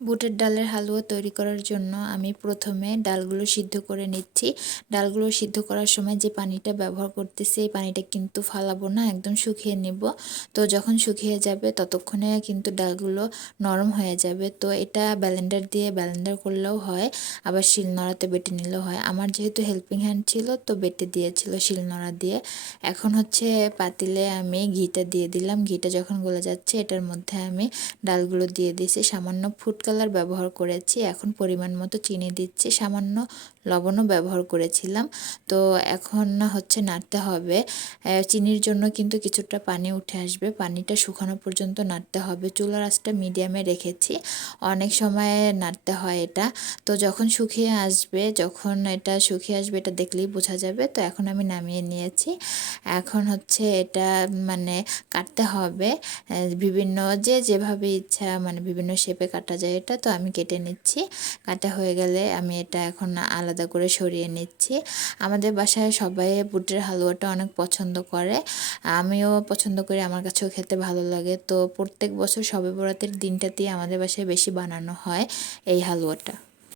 বুটের ডালের হালুয়া তৈরি করার জন্য আমি প্রথমে ডালগুলো সিদ্ধ করে নিচ্ছি। ডালগুলো সিদ্ধ করার সময় যে পানিটা ব্যবহার করতেছি এই পানিটা কিন্তু ফালাবো না, একদম শুকিয়ে নেব। তো যখন শুকিয়ে যাবে ততক্ষণে কিন্তু ডালগুলো নরম হয়ে যাবে। তো এটা ব্লেন্ডার দিয়ে ব্লেন্ডার করলেও হয়, আবার শিলনোড়াতে বেটে নিলেও হয়। আমার যেহেতু হেল্পিং হ্যান্ড ছিল তো বেটে দিয়েছিল শিলনোড়া দিয়ে। এখন হচ্ছে পাতিলে আমি ঘিটা দিয়ে দিলাম। ঘিটা যখন গলে যাচ্ছে এটার মধ্যে আমি ডালগুলো দিয়ে দিয়েছি। সামান্য ফুড কালার ব্যবহার করেছি। এখন পরিমাণ মতো চিনি দিচ্ছি, সামান্য লবণও ব্যবহার করেছিলাম। তো এখন হচ্ছে নাড়তে হবে। চিনির জন্য কিন্তু কিছুটা পানি উঠে আসবে, পানিটা শুকানো পর্যন্ত নাড়তে হবে। চুলার আঁচটা মিডিয়ামে রেখেছি, অনেক সময় নাড়তে হয় এটা। তো যখন শুকিয়ে আসবে, এটা দেখলেই বোঝা যাবে। তো এখন আমি নামিয়ে নিয়েছি। এখন হচ্ছে এটা মানে কাটতে হবে বিভিন্ন যেভাবে ইচ্ছা, মানে বিভিন্ন শেপে কাটা যায় এটা। তো আমি কেটে নিচ্ছি। কাটা হয়ে গেলে আমি এটা এখন আলাদা করে সরিয়ে নিচ্ছি। আমাদের বাসায় সবাই বুটের হালুয়াটা অনেক পছন্দ করে, আমিও পছন্দ করি, আমার কাছেও খেতে ভালো লাগে। তো প্রত্যেক বছর শবে বরাতের দিনটাতেই আমাদের বাসায় বেশি বানানো হয় এই হালুয়াটা।